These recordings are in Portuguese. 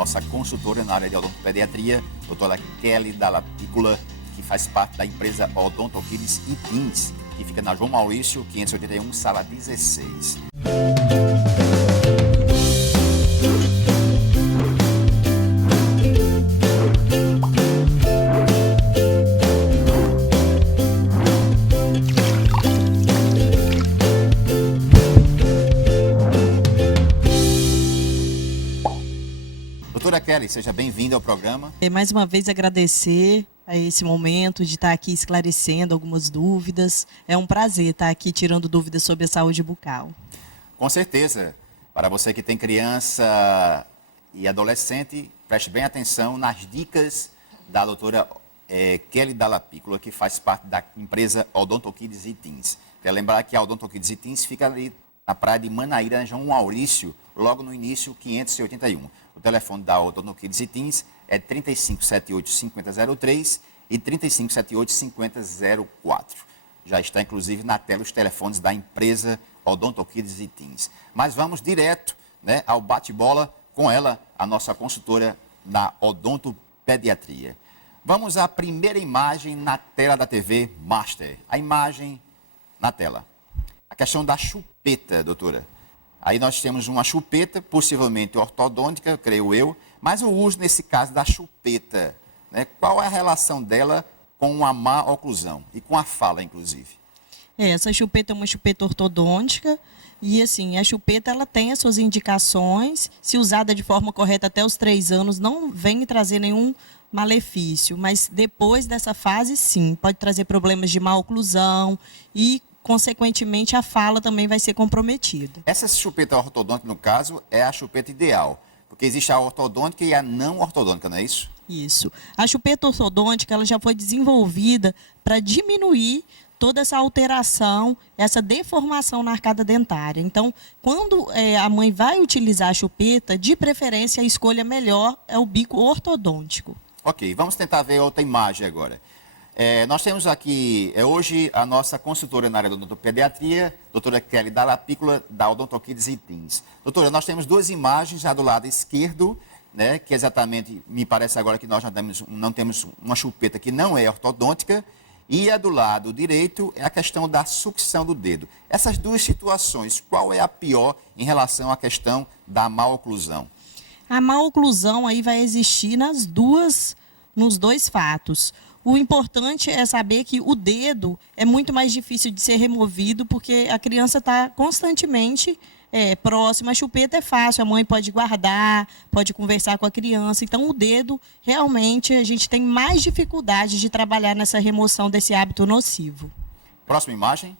nossa consultora na área de odontopediatria, doutora Kelly Dalla Piccola, que faz parte da empresa Odontokids e Teens, que fica na João Maurício, 581, sala 16. Doutora Kelly, seja bem-vinda ao programa. Mais uma vez agradecer a esse momento de estar aqui esclarecendo algumas dúvidas. É um prazer estar aqui tirando dúvidas sobre a saúde bucal. Com certeza. Para você que tem criança e adolescente, preste bem atenção nas dicas da doutora Kelly Dalla Piccola, que faz parte da empresa Odontokids e Teens. Quero lembrar que a Odontokids e Teens fica ali na praia de Manaíra, João Maurício, logo no início, 581. O telefone da Odontokids e Teens é 3578-5003 e 3578-5004. Já está, inclusive, na tela os telefones da empresa Odontokids e Teens. Mas vamos direto, né, ao bate-bola com ela, a nossa consultora na odontopediatria. Vamos à primeira imagem na tela da TV Master. A imagem na tela. A questão da chupeta, doutora. Aí nós temos uma chupeta, possivelmente ortodôntica, creio eu, mas o uso, nesse caso, da chupeta, né? Qual é a relação dela com a má oclusão e com a fala, inclusive? Essa chupeta é uma chupeta ortodôntica e, assim, a chupeta ela tem as suas indicações. Se usada de forma correta até os 3 anos, não vem trazer nenhum malefício, mas depois dessa fase, sim, pode trazer problemas de má oclusão e, consequentemente, a fala também vai ser comprometida. Essa chupeta ortodôntica, no caso, é a chupeta ideal, porque existe a ortodôntica e a não ortodôntica, não é isso? Isso. A chupeta ortodôntica ela já foi desenvolvida para diminuir toda essa alteração, essa deformação na arcada dentária. Então, quando a mãe vai utilizar a chupeta, de preferência a escolha melhor é o bico ortodôntico. Ok, vamos tentar ver outra imagem agora. Nós temos aqui, hoje, a nossa consultora na área da odontopediatria, doutora Kelly Dalla Piccola, da Odontokids e Teens. Doutora, nós temos 2 imagens já do lado esquerdo, né, que exatamente, me parece agora que nós não temos uma chupeta que não é ortodôntica, e a do lado direito é a questão da sucção do dedo. Essas 2 situações, qual é a pior em relação à questão da má oclusão? A má oclusão aí vai existir nos 2 fatos. O importante é saber que o dedo é muito mais difícil de ser removido porque a criança está constantemente próxima. A chupeta é fácil, a mãe pode guardar, pode conversar com a criança. Então, o dedo, realmente, a gente tem mais dificuldade de trabalhar nessa remoção desse hábito nocivo. Próxima imagem.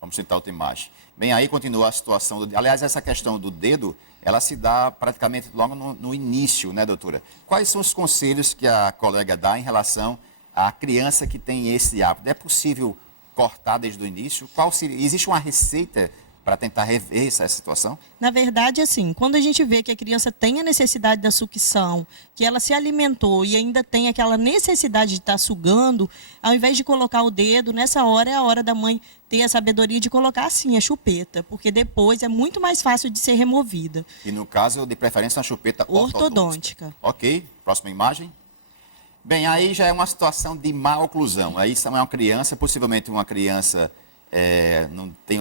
Vamos tentar outra imagem. Bem, aí continua a situação. Aliás, essa questão do dedo, ela se dá praticamente logo no início, né, doutora? Quais são os conselhos que a colega dá em relação à criança que tem esse hábito? É possível cortar desde o início? Existe uma receita para tentar rever essa situação? Na verdade, assim, quando a gente vê que a criança tem a necessidade da sucção, que ela se alimentou e ainda tem aquela necessidade de estar sugando, ao invés de colocar o dedo, nessa hora é a hora da mãe ter a sabedoria de colocar, assim, a chupeta, porque depois é muito mais fácil de ser removida. E no caso, de preferência, uma chupeta ortodôntica. Ok, próxima imagem. Bem, aí já é uma situação de má oclusão. Aí é uma criança, possivelmente uma criança... não tem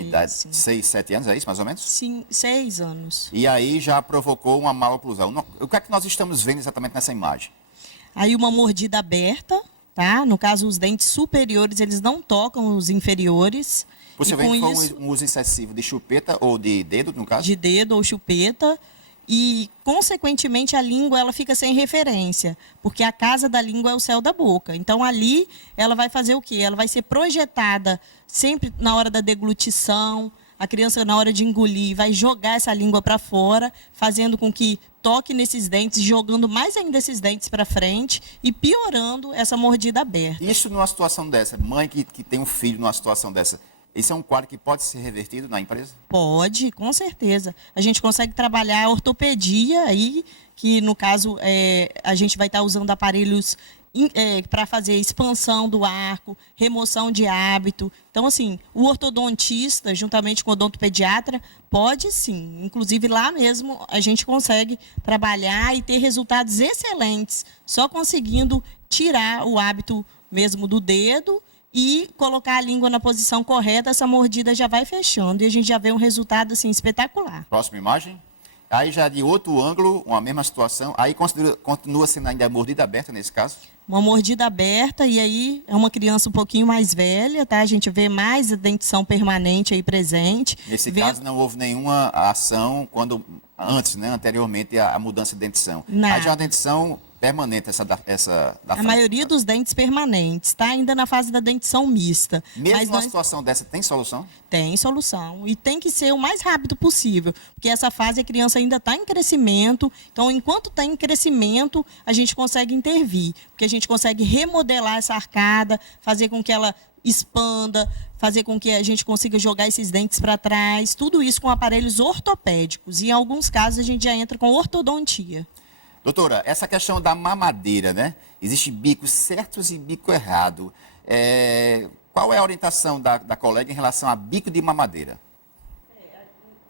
idade, 6, 7 anos, é isso mais ou menos? Sim, 6 anos. E aí já provocou uma má oclusão. O que é que nós estamos vendo exatamente nessa imagem? Aí uma mordida aberta, tá? No caso, os dentes superiores, eles não tocam os inferiores. Possivelmente foi um uso excessivo de chupeta ou de dedo, no caso? De dedo ou chupeta. E, consequentemente, a língua ela fica sem referência, porque a casa da língua é o céu da boca. Então, ali, ela vai fazer o quê? Ela vai ser projetada sempre na hora da deglutição. A criança, na hora de engolir, vai jogar essa língua para fora, fazendo com que toque nesses dentes, jogando mais ainda esses dentes para frente e piorando essa mordida aberta. Isso numa situação dessa, mãe que tem um filho numa situação dessa, isso é um quadro que pode ser revertido na empresa? Pode, com certeza. A gente consegue trabalhar a ortopedia aí, que no caso a gente vai estar usando aparelhos para fazer expansão do arco, remoção de hábito. Então, assim, o ortodontista, juntamente com o odontopediatra, pode sim. Inclusive, lá mesmo, a gente consegue trabalhar e ter resultados excelentes, só conseguindo tirar o hábito mesmo do dedo e colocar a língua na posição correta, essa mordida já vai fechando e a gente já vê um resultado assim, espetacular. Próxima imagem. Aí já de outro ângulo, uma mesma situação. Aí continua sendo ainda a mordida aberta nesse caso? Uma mordida aberta e aí é uma criança um pouquinho mais velha, tá? A gente vê mais a dentição permanente aí presente. Nesse caso não houve nenhuma ação antes, né? Anteriormente a mudança de dentição. Nada. Aí já a dentição permanente, essa da A frente. maioria dos dentes permanentes, está ainda na fase da dentição mista. Mesmo Mas uma situação dessa, tem solução? Tem solução. E tem que ser o mais rápido possível. Porque essa fase a criança ainda está em crescimento. Então, enquanto está em crescimento, a gente consegue intervir. Porque a gente consegue remodelar essa arcada, fazer com que ela expanda, fazer com que a gente consiga jogar esses dentes para trás. Tudo isso com aparelhos ortopédicos. E, em alguns casos, a gente já entra com ortodontia. Doutora, essa questão da mamadeira, né? Existem bicos certos e bico errado. Qual é a orientação da colega em relação a bico de mamadeira?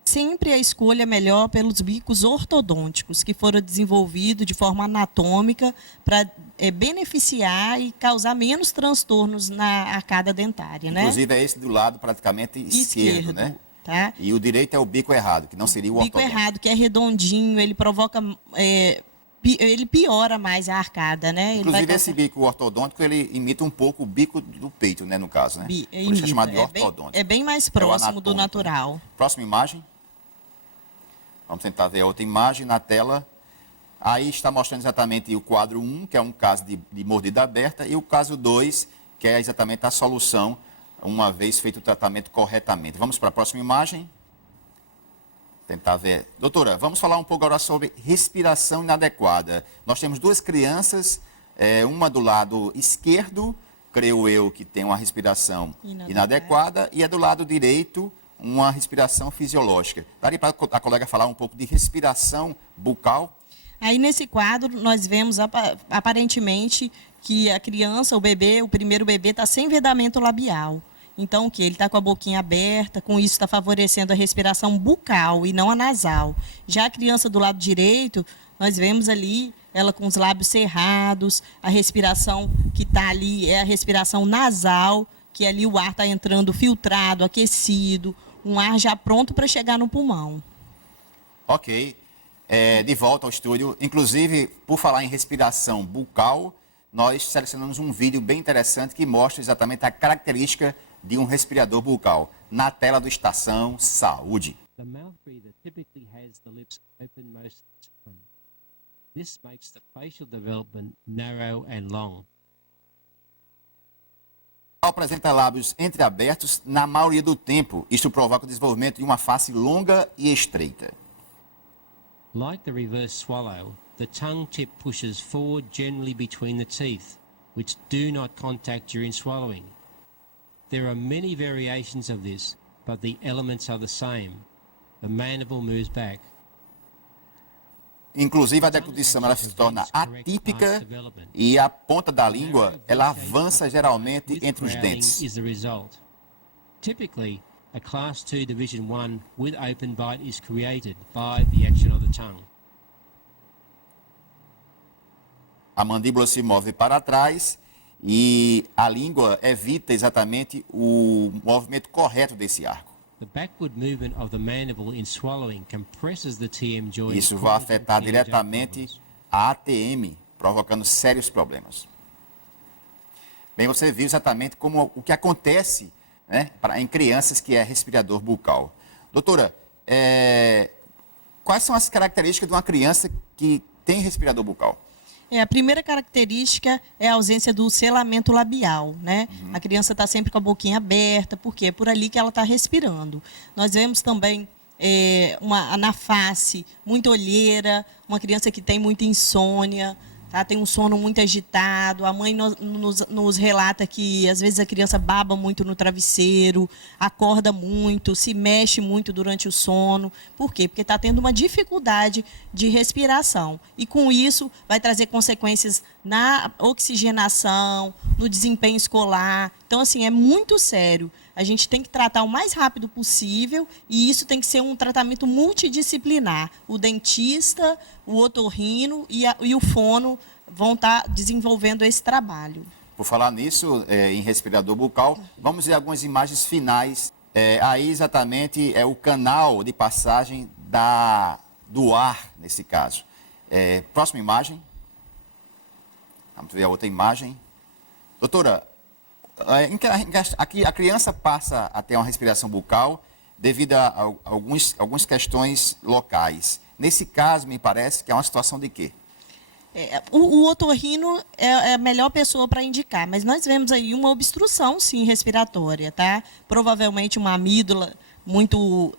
Sempre a escolha melhor pelos bicos ortodônticos, que foram desenvolvidos de forma anatômica para beneficiar e causar menos transtornos na arcada dentária, né? Inclusive é esse do lado praticamente esquerdo, né? Tá? E o direito é o bico errado, que não seria o bico ortodôntico. errado, que é redondinho, ele provoca... ele piora mais a arcada, né? Inclusive, esse bico ortodôntico, ele imita um pouco o bico do peito, né, no caso, né? Por isso é chamado de ortodôntico. É bem mais próximo do natural. Próxima imagem. Vamos tentar ver a outra imagem na tela. Aí está mostrando exatamente o quadro 1, que é um caso de mordida aberta, e o caso 2, que é exatamente a solução, uma vez feito o tratamento corretamente. Vamos para a próxima imagem. Tentar ver. Doutora, vamos falar um pouco agora sobre respiração inadequada. Nós temos duas crianças, uma do lado esquerdo, creio eu, que tem uma respiração inadequada, e a do lado direito, uma respiração fisiológica. Daria para a colega falar um pouco de respiração bucal? Aí, nesse quadro, nós vemos aparentemente que a criança, o primeiro bebê, está sem vedamento labial. Então, o que? Ele está com a boquinha aberta, com isso está favorecendo a respiração bucal e não a nasal. Já a criança do lado direito, nós vemos ali ela com os lábios cerrados, a respiração que está ali é a respiração nasal, que ali o ar está entrando filtrado, aquecido, um ar já pronto para chegar no pulmão. Ok. De volta ao estúdio. Inclusive, por falar em respiração bucal, nós selecionamos um vídeo bem interessante que mostra exatamente a característica de um respirador bucal na tela do Estação Saúde. The mouth breather typically has the lips open most of the time. This makes the facial development narrow and long. Apresenta lábios entreabertos na maioria do tempo. Isto provoca o desenvolvimento de uma face longa e estreita. Like the reverse swallow, the tongue tip pushes forward generally between the teeth, which do not contact during swallowing. There are many variations of this, but the elements are the same. The mandible moves back. Inclusive, a deglutição ela se torna atípica e a ponta da língua ela avança geralmente entre os dentes. Typically, a Class 2 Division 1 with open bite is created by the action of the tongue. A mandíbula se move para trás e a língua evita exatamente o movimento correto desse arco. The backward movement of the mandible in swallowing compresses the TM joint. Isso vai afetar diretamente a ATM, provocando sérios problemas. Bem, você viu exatamente como o que acontece, né, em crianças que é respirador bucal. Doutora, quais são as características de uma criança que tem respirador bucal? A primeira característica é a ausência do selamento labial, né? A criança está sempre com a boquinha aberta, porque é por ali que ela está respirando. Nós vemos também na face, muita olheira, uma criança que tem muita insônia, tá? Tem um sono muito agitado. A mãe nos relata que, às vezes, a criança baba muito no travesseiro, acorda muito, se mexe muito durante o sono. Por quê? Porque está tendo uma dificuldade de respiração. E, com isso, vai trazer consequências na oxigenação, no desempenho escolar. Então, assim, é muito sério. A gente tem que tratar o mais rápido possível e isso tem que ser um tratamento multidisciplinar. O dentista, o otorrino e o fono vão estar desenvolvendo esse trabalho. Por falar nisso, em respirador bucal, vamos ver algumas imagens finais. Aí exatamente é o canal de passagem do ar, nesse caso. Próxima imagem. Vamos ver a outra imagem. Doutora, aqui a criança passa a ter uma respiração bucal devido a algumas questões locais. Nesse caso, me parece que é uma situação de quê? O otorrino é a melhor pessoa para indicar, mas nós vemos aí uma obstrução, sim, respiratória, tá? Provavelmente uma amígdala muito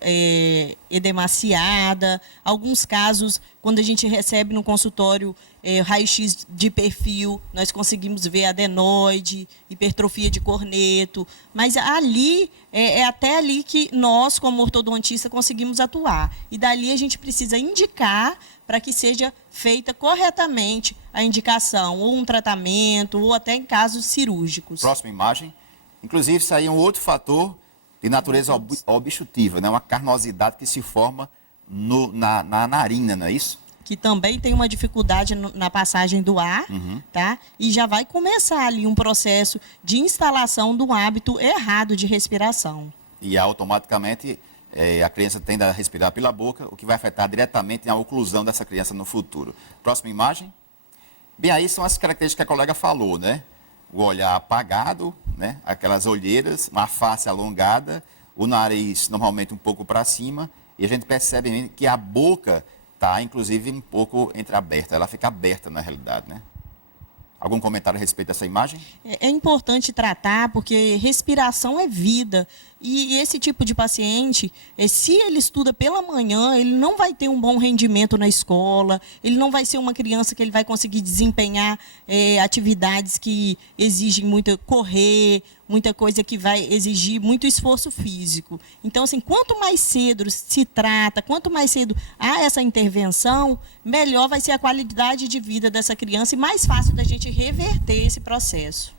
edemaciada. Alguns casos, quando a gente recebe no consultório raio-x de perfil, nós conseguimos ver adenoide, hipertrofia de corneto, mas ali, é até ali que nós, como ortodontista, conseguimos atuar. E dali a gente precisa indicar para que seja feita corretamente a indicação, ou um tratamento, ou até em casos cirúrgicos. Próxima imagem. Inclusive, isso aí é um outro fator de natureza obstrutiva, né? Uma carnosidade que se forma na narina, não é isso? Que também tem uma dificuldade na passagem do ar, tá? E já vai começar ali um processo de instalação de um hábito errado de respiração. E automaticamente a criança tende a respirar pela boca, o que vai afetar diretamente a oclusão dessa criança no futuro. Próxima imagem. Bem, aí são as características que a colega falou, né? O olhar apagado, né? Aquelas olheiras, uma face alongada, o nariz normalmente um pouco para cima, e a gente percebe que a boca está, inclusive, um pouco entreaberta. Ela fica aberta, na realidade, né? Algum comentário a respeito dessa imagem? É importante tratar, porque respiração é vida. E esse tipo de paciente, se ele estuda pela manhã, ele não vai ter um bom rendimento na escola, ele não vai ser uma criança que ele vai conseguir desempenhar atividades que exigem muito correr, muita coisa que vai exigir muito esforço físico. Então, assim, quanto mais cedo se trata, quanto mais cedo há essa intervenção, melhor vai ser a qualidade de vida dessa criança e mais fácil da gente reverter esse processo.